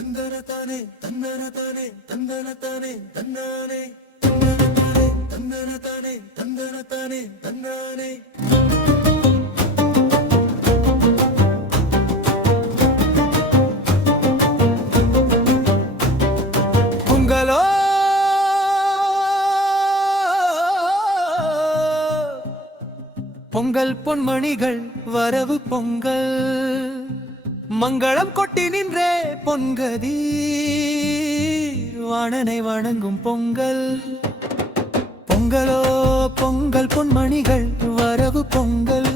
தந்தனதானே தந்தனதானே தந்தனதானே தன்னானே தந்தனதானே தந்தனதானே தந்தனதானே தன்னானே பொங்கலோ பொங்கல் பொன்மணிகள் வரவு பொங்கல் மங்களம் கொட்டி நின்றே பொன்கதீர் வாணனை வணங்கும் பொங்கல் பொங்கலோ பொங்கல் பொன்மணிகள் வரவு பொங்கல்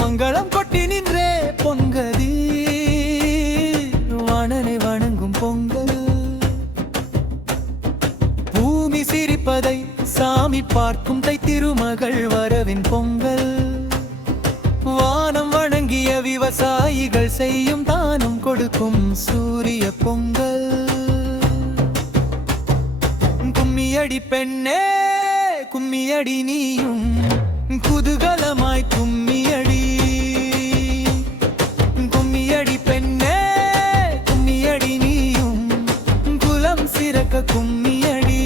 மங்களம் கொட்டி நின்றே பொன்கதீர் வாணனை வணங்கும் பொங்கல் பூமி சிரிப்பதை சாமி பார்க்கும் தை திருமகள் வரவின் பொங்கல் வானம் வணங்கிய விவசாயிகள் செய்யும் தானம் கொடுக்கும் சூரிய பொங்கல் கும்மியடி பெண்ணே கும்மியடி நீயும் குதூகலமாய் கும்மியடி கும்மியடி பெண்ணே கும்மியடி நீயும் குலம் சிறக்க கும்மியடி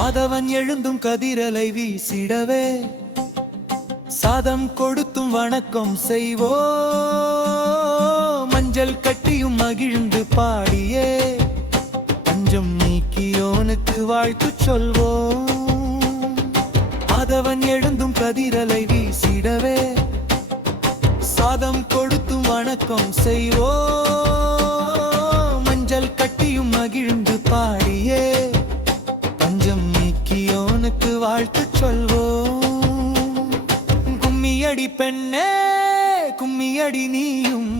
ஆதவன் எழுந்தும் கதிரலை வீசிடவே சாதம் கொடுத்தும் வணக்கம் செய்வோ மஞ்சள் கட்டியும் மகிழ்ந்து பாடியே பஞ்சம் நீக்கியோனுக்கு வாழ்த்து சொல்வோம் ஆதவன் எழுந்தும் கதிரலை வீசிடவே சாதம் கொடுத்தும் வணக்கம் செய்வோ மஞ்சள் கட்டியும் மகிழ்ந்து பாடியே பஞ்சம் நீக்கியோனுக்கு வாழ்த்து சொல்வோம் கும்மியடி பெண்ணே கும்மியடி நீயும்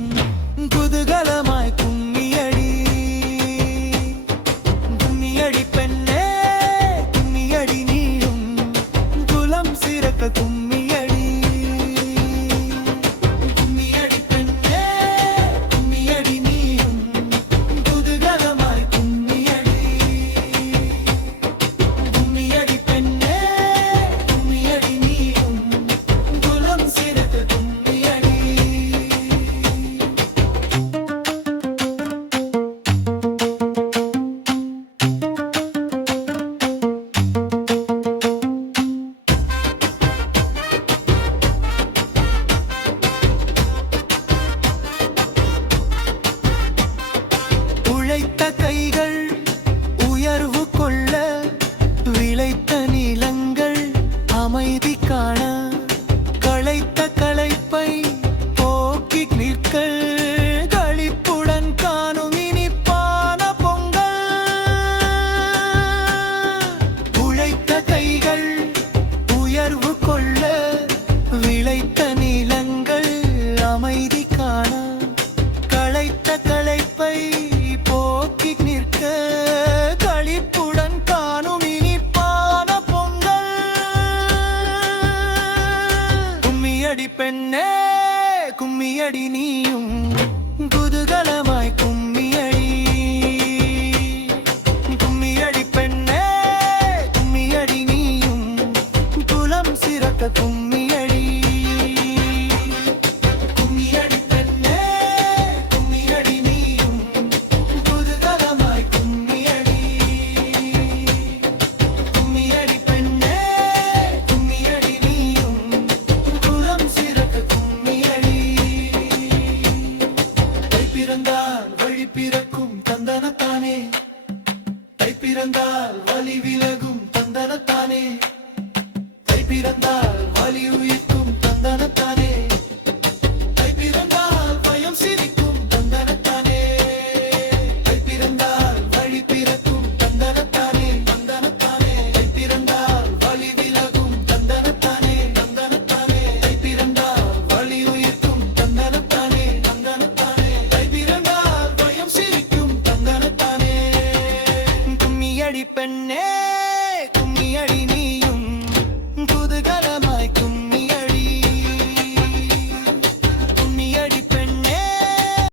குதூகலமாய் கும்மியடி கும்மியடி பெண்ணே கும்மியடி நீயும் குலம் சிறக்க கும்மியடி உழைத்த கைகள் உயர்வு கொள்ள விளைத்த நிலங்கள் அமைதி காண களைத்த களைப்பை போக்கி நிற்க களிப்புடன் காணும் இனிப்பான பொங்கல் உழைத்த கைகள் உயர்வு கொள்ள விளைத்த நிலங்கள் அமைதி காண களைத்த களைப்பை போக்கி நிற்க களிப்புடன் காணும் இனிப்பான பொங்கல் கும்மியடி பெண்ணே கும்மியடி நீயும் குதூகலமாய் கும்மியடி கும்மியடி பெண்ணே கும்மியடி நீயும் குலம் சிறக்க கும்மியடி பிறந்தால் வழி பிறக்கும் தந்தனத்தானே தை பிறந்தால் வழி